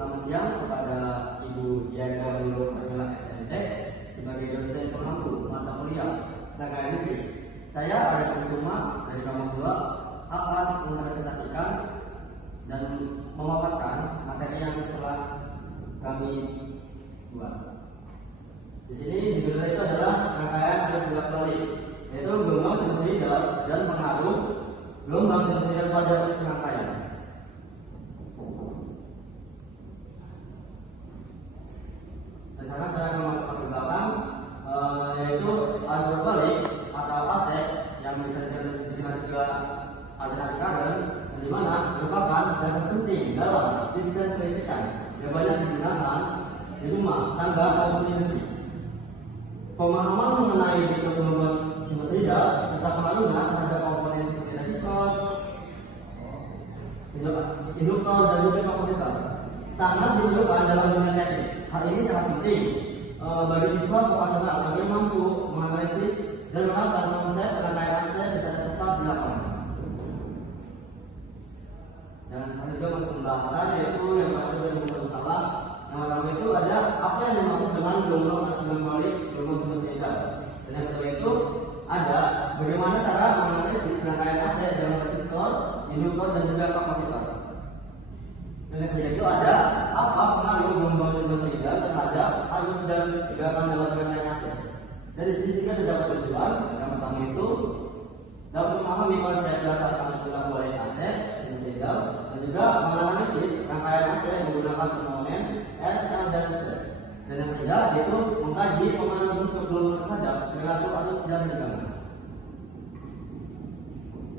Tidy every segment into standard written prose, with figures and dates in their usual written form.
selamat siang kepada Ibu Diana Nurul Kamila SMT sebagai dosen pengampu mata kuliah tenaga listrik. Saya Arya Kusuma dari Kampung 2 akan mempresentasikan dan memaparkan materi yang telah kami buat. Di sini judulnya itu adalah rangkaian arus bolak-balik, yaitu gelombang sinusoidal dan pengaruh gelombang sinusoidal pada arus rangkaian. Sekarang saya akan masuk ke belakang, yaitu arus bolak-balik atau AC yang bisa dikenal juga alternatif current, di mana merupakan dasar penting dalam sistem kelistrikan yang banyak digunakan di rumah, tangga, maupun industri. Pemahaman mengenai bentuk gelombang sinusoidal serta pengaruhnya terhadap komponen seperti resistor, induktor, dan juga kapasitor sangat diperlukan dalam dunia teknik. Hal ini sangat penting bagi siswa vokasional agar mampu menganalisis dan menerapkan konsep rangkaian AC secara tepat di lapangan. Dan selanjutnya masuk pembahasan, yaitu yang pertama yang masalah. Yang pertama itu ada apa yang dimaksud dengan gelombang arus balik gelombang sinusoidal. Dan yang kedua itu ada bagaimana cara menganalisis rangkaian AC dalam resistor, induktor, dan juga kapasitor. Dan yang ketiga itu ada apa pengaruh gelombang sinusoidal terhadap arus dan tegangan dalam rangkaian AC. Dan di sini juga terdapat tujuan. Yang pertama itu dapat memahami konsep dasar arus bolak-balik AC sinusoidal dan juga menganalisis rangkaian AC yang menggunakan komponen R, L, dan C. Dan yang ketiga yaitu mengkaji pengaruh bentuk gelombang terhadap relatif arus dan tegangan.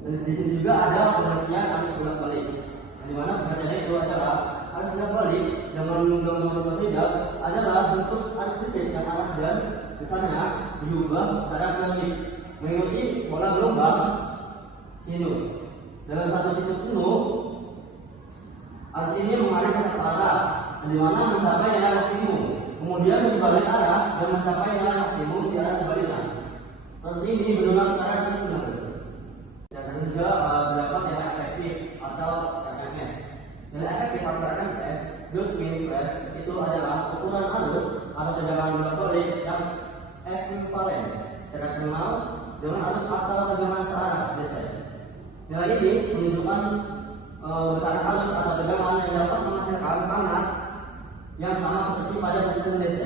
Dan di sini juga ada pengertian arus bolak-balik, di mana pengertiannya itu adalah arus bolak-balik dengan gelombang sinusoidal adalah bentuk arus listrik yang arah dan besarnya diubah secara periode mengikuti pola gelombang sinus. Dalam satu siklus penuh, arus ini mengalir ke satu arah, di mana mencapai nilai maksimum, kemudian berbalik arah dan mencapai nilai maksimum di arah sebaliknya. Proses ini berulang secara terus-menerus. Dan juga terdapat nilai efektif atau RMS. Nilai efektif atau RMS, Joule mean square, itu adalah ukuran arus atau tegangan bolak-balik yang ekuivalen secara termal dengan arus atau tegangan searah DC. Nilai ini menunjukkan besaran arus atau tegangan yang dapat menghasilkan panas yang sama seperti pada sistem DC,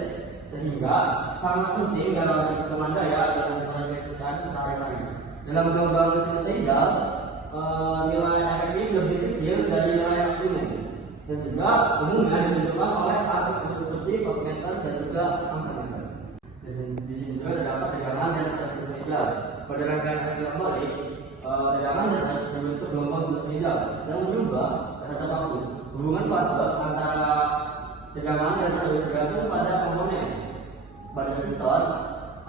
sehingga sangat penting dalam perhitungan daya dan ukuran kelistrikan sehari-hari. Dalam gelombang sinusoidal, nilai efektif lebih kecil dari nilai maksimum, dan juga umumnya ditunjukkan oleh alat ukur seperti voltmeter dan juga ampermeter. Di sini juga terdapat tegangan dan arus sinusoidal. Pada rangkaian arus bolak-balik, tegangan dan arus berbentuk gelombang sinusoidal yang berubah terhadap waktu. Hubungan fase antara tegangan dan arus tergantung pada komponen. Pada resistor,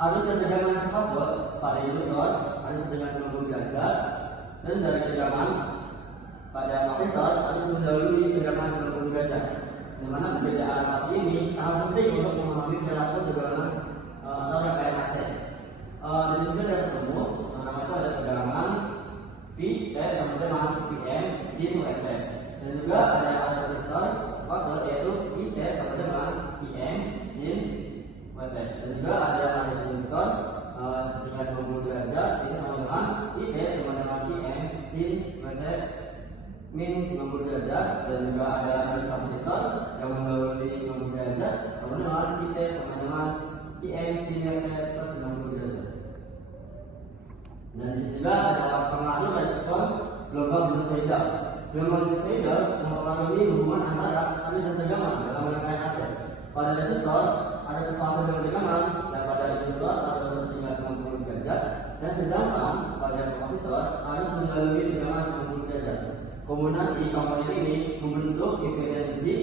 arus dan tegangan sefase. Pada induktor, arus dengan 90 derajat, dan dari tegangan pada kapasitor arus mendahului tegangan 90 derajat. Di mana perbedaan fase ini sangat penting untuk memahami perilaku tegangan atau rangkaian AC. Di sini juga ada rumus, nama itu ada tegangan V sama dengan Vm sin WT. Dan juga ada resistor fase, yaitu IT sama dengan Im sin WT. Dan juga ada arus induktor 390 derajat, ini sama dengan IT sama dengan Im sin WT min 90 derajat. Dan juga ada arus kapasitor yang mendahului 90 derajat sama dengan IT sama dengan Im sin WT plus 90 derajat. Dan di sini juga terdapat pengaruh respon gelombang sinusoidal. Gelombang sinusoidal mempengaruhi hubungan antara arus dan tegangan dalam rangkaian AC. Pada resistor, arus fase dengan tegangan, dan pada induktor arus hingga 90 derajat, dan sedangkan pada kapasitor arus mendahului tegangan 90 derajat. Kombinasi komponen ini membentuk impedansi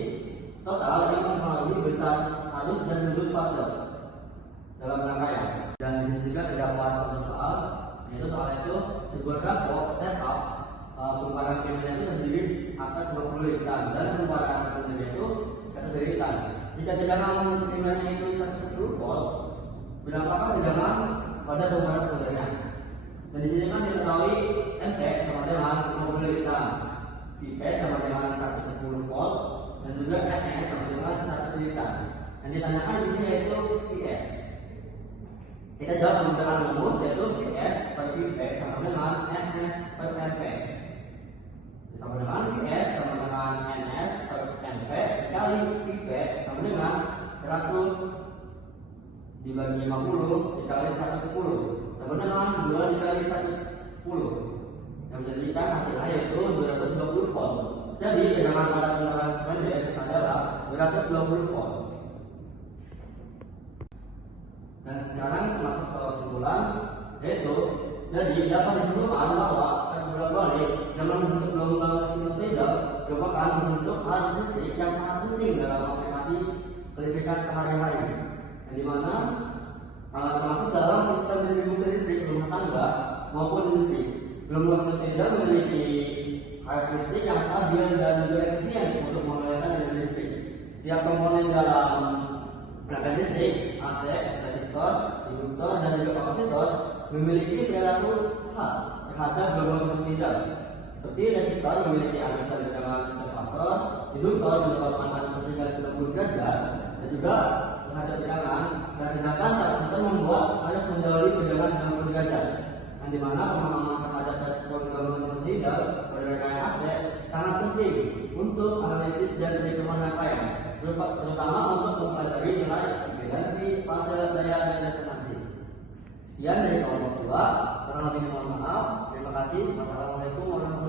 total yang mempengaruhi besar arus dan sudut fase dalam rangkaian. Dan di sini juga terdapat contoh soal, yaitu soal itu sebuah grafo setup kumparan kimia itu terdiri atas 20 liritan dan kumparan sendiri itu 1 liritan. Jika tegangan primernya itu 110 volt, berapakah tegangan pada kumparan sekundernya? Dan di sini kan diketahui NP sama dengan 50 liritan, VP sama dengan 110 volt, dan juga NS ditanyakan di sini yaitu Vs. Kita jawab menggunakan rumus yaitu Vs per Vp sama dengan Ns per Np. Sama dengan Vs sama dengan Ns per Np dikali Vp sama dengan 100 dibagi 50 dikali 110 sama dengan 2 dikali 110 yang menjadikan hasilnya yaitu 220 volt. Jadi tegangan pada kendaraan sepeda adalah 220 volt. Dan sekarang masuk ke kesimpulan, yaitu jadi dapat disimpulkan bahwa arus bolak balik dengan membentuk gelombang sinusoidal merupakan bentuk arus listrik yang sangat penting dalam aplikasi kelistrikan sehari-hari, yang dimana termasuk dalam sistem distribusi listrik rumah tangga maupun industri. Gelombang sinusoidal memiliki karakteristik yang stabil dan juga efisien untuk mengalirkan energi listrik. Setiap komponen dalam perangkat listrik, AC, resistor, induktor, dan juga kapasitor memiliki perilaku khas terhadap gelombang sinusoidal. Seperti resistor memiliki aliran tegangan fase, induktor menyebabkan aliran vertikal 90 derajat, dan juga terhadap tegangan. Dan sedangkan kapasitor membuat arus mendahului tegangan 90 derajat. Yang dimana pemahaman terhadap respon gelombang sinusoidal pada rangkaian AC sangat penting untuk analisis dan perhitungan rangkaian, terutama untuk mempelajari nilai impedansi, fase, daya, dan resonansi. Sekian dari kelompok 2, kurang lebih mohon maaf. Terima kasih. Wassalamualaikum warahmatullahi wabarakatuh.